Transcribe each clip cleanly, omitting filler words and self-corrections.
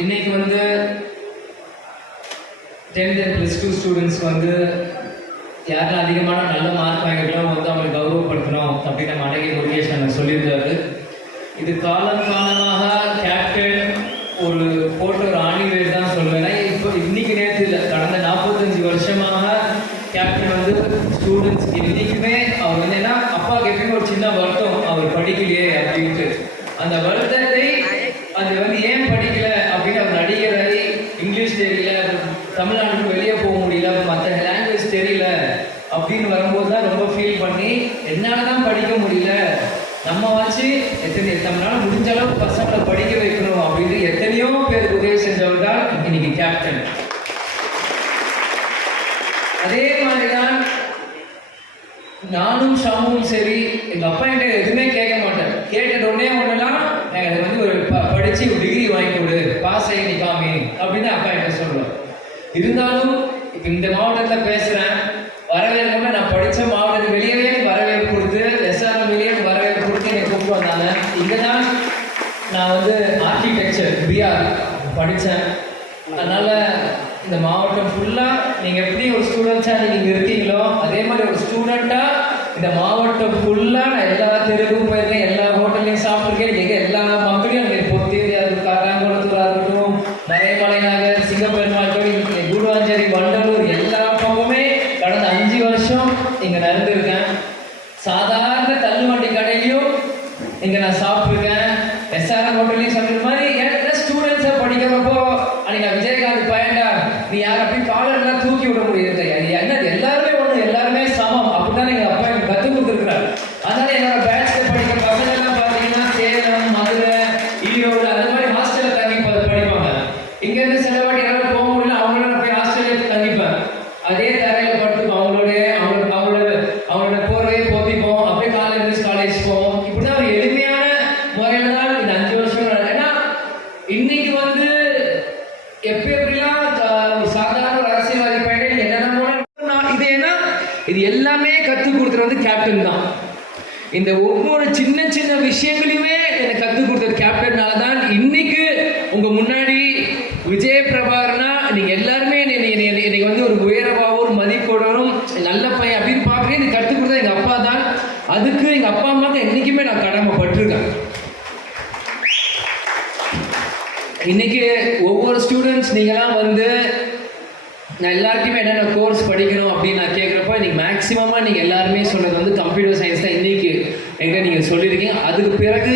இன்னைக்கு வந்து 10th and +2 students வந்து யாரெல்லாம் அதிகமான நல்ல மார்க் வாங்கிக்கலாம் வந்து அவங்களை கௌரவப்படுத்தணும் அப்படின்னு நம்ம அடகிய முருகேஷ் நாங்கள் சொல்லியிருந்தாரு. இது காலம் காலமாக கேப்டன் ஒரு போட்ட ஒரு ஆணிவேர் தான் சொல்லுவேன். இப்போ இன்னைக்கு நேரத்தில் இல்லை, கடந்த 45 வருஷமாக கேப்டன் வந்து ஸ்டூடெண்ட்ஸ்க்கு இன்றைக்குமே அவர் வந்து ஏன்னா அப்பாவுக்கு எப்பயுமே ஒரு சின்ன வருத்தம், அவர் படிக்கலையே அப்படின்ட்டு. அந்த வருத்தத்தை அது வந்து ஏன் படிக்கல அப்படின்னு அவர் நடிகராகி இங்கிலீஷ் தெரியல, தமிழ்நாட்டுக்கு வெளியே போக முடியல, மற்ற லாங்குவேஜ் தெரியல அப்படின்னு வரும்போது தான் ரொம்ப ஃபீல் பண்ணி என்னால தான் படிக்க முடியல, நம்ம வச்சு நம்மளால முடிஞ்ச அளவுக்கு பசங்களை படிக்க வைக்கணும் அப்படின்னு எத்தனையோ பேருக்கு உதவி செஞ்சவர் தான் இன்னைக்கு கேப்டன். அதே மாதிரிதான் நானும் ஷாமும் சரி, எங்க அப்பா என்கிட்ட எதுவுமே கேட்க மாட்டேன். கேட்டது ஒன்னே ஒண்ணுலாம் எனக்கு வந்து ஒரு படிச்சு ஒரு டிகிரி வாங்கி கொடு, பாஸ் ஆகி நிக்காமி அப்படின்னு அப்பா என்கிட்ட சொல்லுவேன். இருந்தாலும் இப்ப இந்த மாவட்டத்தில் பேசுறேன், வரவேற்பு நான் படிச்ச மாவட்டத்துக்கு வெளியவே வரவேற்பு கொடுத்து SRM வெளியே வரவேற்பு கொடுத்து என்னை கூப்பிட்டு வந்தாங்க. இங்கதான் நான் வந்து ஆர்கிடெக்சர் BR படித்தேன். அதனால இந்த மாவட்டம் ஃபுல்லா நீங்க எப்படி ஒரு ஸ்டூடெண்ட்ஸா நீங்க இருக்கீங்களோ அதே மாதிரி ஒரு ஸ்டூடெண்டா இந்த மாவட்டம் ஃபுல்லா நான் எல்லா தெருவுக்கும் போயிருக்கேன், எல்லா ஹோட்டல்லையும் சாப்பிட்டுருக்கேன். எங்க எல்லா மக்களையும் எனக்கு பொத்தேரியா இருக்கட்டும், காராங்குளத்தூரா இருக்கட்டும், நரைமலை நகர், சிங்கப்பெருமாள் கோயில், கூடுவாஞ்சேரி, வண்டலூர் எல்லா பக்கமே கடந்த 5 வருஷம் இங்க நடந்திருக்கேன். சாதாரண தள்ளுவண்டி கடையிலையும் இங்க நான் சாப்பிட்டுருக்கேன், SRM ஹோட்டல்லையும் சாப்பிட்டு மாதிரி ஸ்டூடெண்ட்ஸா படிக்கிறப்போ அன்னைக்கு விஜயகாந்த் பயண்டா நீ யார் அப்படி காலர்லாம் தூக்கி விட முடியாது. அது என்னது எல்லாருமே ஒண்ணு, எல்லாருமே சமம் அப்படிதான் எங்க அப்பா எனக்கு கற்றுக் கொடுத்துருக்கிறார். அதனால என்னோட பேட்ச்ல படிக்கிற பசங்க எல்லாம் பாத்தீங்கன்னா சேலம், மதுரை, ஈரோடு அந்த மாதிரி ஹாஸ்டல்ல தங்கி படிப்பாங்க. இங்க இருந்து செலவாட்டி யாராவது போக முடியல அவங்களோட நான் போய் ஹாஸ்டல்ல தங்கிப்பேன். அதே தரையில படுத்துப்போம், அவங்களோட போர்வையை போத்திப்போம், அப்படியே காலேஜ் போவோம். இப்படிதான் ஒரு எளிமையான முறையில தான் இந்த 5 வருஷம் நடக்குது. ஏன்னா இன்னைக்கு வந்து எப்படிலாம் சாதாரண ஒரு அரசியல்வாதி பயணம் என்னென்ன இது ஏன்னா இது எல்லாமே கற்றுக் கொடுக்குறது வந்து கேப்டன் தான். இந்த ஒவ்வொரு சின்ன சின்ன விஷயங்களையுமே எனக்கு கற்றுக் கொடுத்தது கேப்டன்னால தான் இன்னைக்கு உங்க முன்னாடி விஜய பிரபாகரனா நீங்க எல்லாருமே இன்னைக்கு வந்து ஒரு உயரவாகவும் ஒரு மதிப்போடனும் நல்ல பையன் அப்படின்னு பார்க்குறேன். எனக்கு கற்றுக் கொடுத்தது எங்க அப்பா தான். அதுக்கு எங்க அப்பா அம்மாவுக்கு என்னைக்குமே நான் கடமைப்பட்டிருக்கேன். இன்னைக்கு ஒவ்வொரு ஸ்டூடெண்ட்ஸ் நீங்களாம் வந்து நான் எல்லாருக்குமே என்னென்ன கோர்ஸ் படிக்கணும் அப்படின்னு நான் கேட்குறப்போ இன்னைக்கு மேக்ஸிமமாக நீங்கள் எல்லாருமே சொன்னது வந்து கம்ப்யூட்டர் சயின்ஸ் தான் இன்னைக்கு எங்கே நீங்கள் சொல்லியிருக்கீங்க. அதுக்கு பிறகு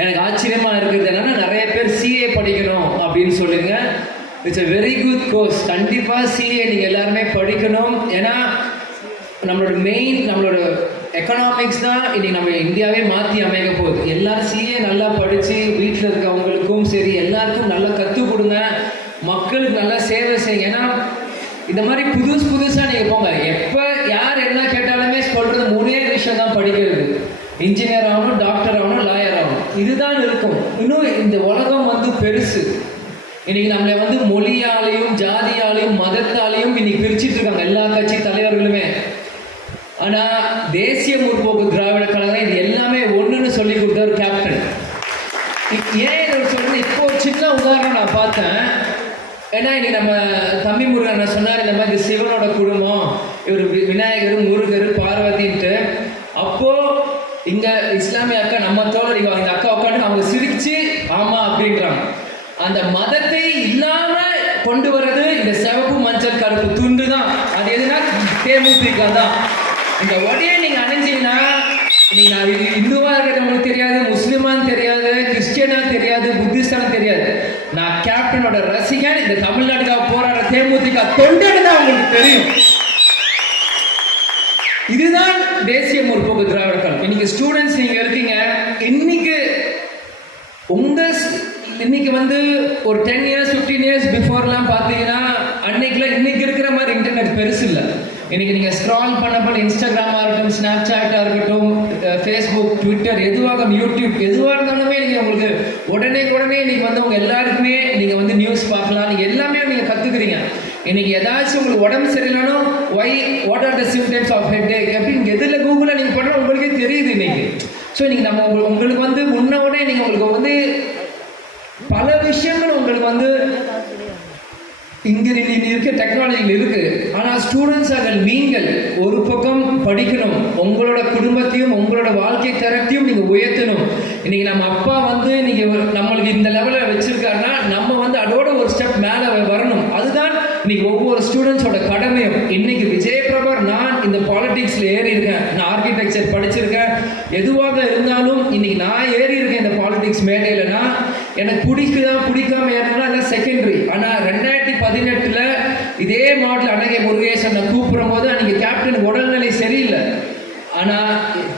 எனக்கு ஆச்சரியமாக இருக்கிறது என்னன்னா நிறைய பேர் CA படிக்கணும் அப்படின்னு சொல்லுங்க. It's a very good course. கண்டிப்பாக CA நீங்கள் எல்லாருமே படிக்கணும். ஏன்னா நம்மளோட எக்கனாமிக்ஸ் தான் இன்னைக்கு நம்ம இந்தியாவே மாற்றி அமைக்க போகுது. எல்லாரும் CA நல்லா படித்து வீட்டில் இருக்கவங்களுக்கும் சரி எல்லாருக்கும் நல்லா கற்றுக் கொடுங்க, மக்களுக்கு நல்லா சேவை செய்யுங்க. ஏன்னா இந்த மாதிரி புதுசாக நீங்கள் போங்க. எப்போ யார் என்ன கேட்டாலுமே சொல்கிறது 3 விஷயம் தான் படிக்கிறது: இன்ஜினியர் ஆகணும், டாக்டர் ஆகணும், லாயர் ஆகணும். இதுதான் இருக்கும். இன்னும் இந்த உலகம் வந்து பெருசு. இன்னைக்கு நம்மளை வந்து மொழியாலையும் ஜாதியாலையும் மதத்தாலையும் இன்னைக்கு பிரிச்சுட்டு இருக்காங்க எல்லா கட்சி தலைவர்களுமே. ஆனா தேசிய முற்போக்கு திராவிட கழகம் இது எல்லாமே ஒண்ணுன்னு சொல்லி கொடுத்தாரு கேப்டன். ஏன் இதை சொல்றது? இப்போ ஒரு சின்ன உதாரணம் நான் பார்த்தேன். ஏன்னா இன்னைக்கு நம்ம தம்பி முருகன் சொன்னார் இந்த மாதிரி சிவனோட குடும்பம், இவர் விநாயகர், முருகர், பார்வதின்ட்டு. அப்போ இங்க இஸ்லாமிய அக்கா நம்ம தோழர் இந்த அக்கா உட்காந்து அவங்க சிரிச்சு ஆமா அப்படின்றாங்க. அந்த மதத்தை இல்லாம கொண்டு வர்றது இந்த சிவப்பு மஞ்சள் கருப்பு துண்டு தான். அது எதுனா தேமுதிக தான். இந்த உடையை நீங்க அணிஞ்சீங்கன்னா நீங்க இந்துவா இருக்கிறது உங்களுக்கு தெரியாது, முஸ்லிமான்னு தெரியாது, கிறிஸ்டியனா தெரியாது, புத்திஸ்டான்னு தெரியாது. நான் கேப்டனோட ரசிகன், இந்த தமிழ்நாட்டுக்காக போராடுற தேமுதிக தொண்டன்னு தான் உங்களுக்கு தெரியும். இதுதான் தேசிய முற்போக்கு திராவிட கழகம். இன்னைக்கு ஸ்டூடெண்ட்ஸ் நீங்க இருக்கீங்க. இன்னைக்கு வந்து ஒரு 10 years 15 years பிஃபோர்லாம் பார்த்தீங்கன்னா அன்னைக்குலாம் இன்னைக்கு இருக்கிற மாதிரி இன்டர்நெட் பெருசு இல்லை. இன்னைக்கு நீங்க ஸ்க்ரால் பண்ண இன்ஸ்டாகிராமா இருக்கட்டும், ஸ்னாப்சாட்டா இருக்கட்டும், ஃபேஸ்புக், ட்விட்டர், எதுவாக யூடியூப் எதுவாக இருந்தாலுமே நீங்க உங்களுக்கு உடனே இன்னைக்கு வந்து உங்க எல்லாருக்குமே நீங்க வந்து நியூஸ் பார்க்கலாம். நீங்க எல்லாமே நீங்க கத்துக்கிறீங்க. இன்னைக்கு ஏதாச்சும் உங்களுக்கு உடம்பு சரியில்லைனா what are the symptoms of headache அப்படின்னு எதில் கூகுளில் நீங்கள் பண்ணால் உங்களுக்கே தெரியுது இன்னைக்கு. ஸோ இன்னைக்கு நம்ம உங்களுக்கு வந்து முன்ன உடனே நீங்கள் உங்களுக்கு வந்து பல விஷயங்கள் உங்களுக்கு வந்து இங்க இருக்க டெக்னாலஜிகள் இருக்கு. ஆனா ஸ்டூடெண்ட்ஸ் நீங்கள் ஒரு பக்கம் படிக்கணும், உங்களோட குடும்பத்தையும் உங்களோட வாழ்க்கை தரத்தையும் நீங்க உயர்த்தணும். இன்னைக்கு நம்ம அப்பா வந்து நீங்க நம்மளுக்கு இந்த லெவலில் வச்சிருக்காருன்னா நம்ம வந்து அதோட ஒரு ஸ்டெப் மேல வரணும். அதுதான் இன்னைக்கு ஒவ்வொரு ஸ்டூடெண்ட்ஸோட கடமையும். இன்னைக்கு விஜயபிரபர் நான் இந்த பாலிடிக்ஸ்ல ஏறி இருக்கேன், நான் ஆர்கிடெக்சர் படிச்சிருக்கேன், எதுவாக இருந்தாலும் இன்னைக்கு நான் ஏறி இருக்கேன் இந்த பாலிடிக்ஸ் மேடையிலனா எனக்கு பிடிக்காம ஏறணும்னா செகண்டரி. ஆனா 2018 இதே மாடல் அனகை முருகேசன் கூப்பிடும் போது அன்னைக்கு கேப்டன் உடல்நிலை சரியில்லை. ஆனா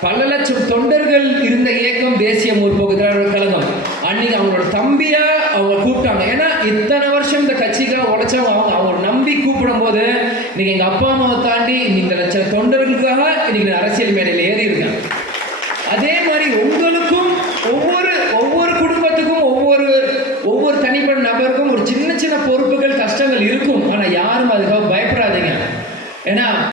பல லட்சம் தொண்டர்கள் இருந்த இயக்கம் தேசிய முற்போக்கு திராவிடர் கழகம். அன்னைக்கு அவங்களோட தம்பியா அவங்க கூப்பிட்டாங்க. ஏன்னா இத்தனை வருஷம் இந்த கட்சிக்காக உழைச்சவங்க அவங்க நம்பி கூப்பிடும் போது இன்னைக்கு எங்க அப்பா அம்மாவை தாண்டி இந்த லட்சம் தொண்டர்களுக்காக இன்னைக்கு அரசியல் மேடையில் ஏறி இருக்கேன். அதே மாதிரி உங்களுக்கும் ஒவ்வொரு குடும்பத்துக்கும் ஒவ்வொரு தனிப்பட்ட நபருக்கும் ஒரு சின்ன சின்ன பொறுப்பு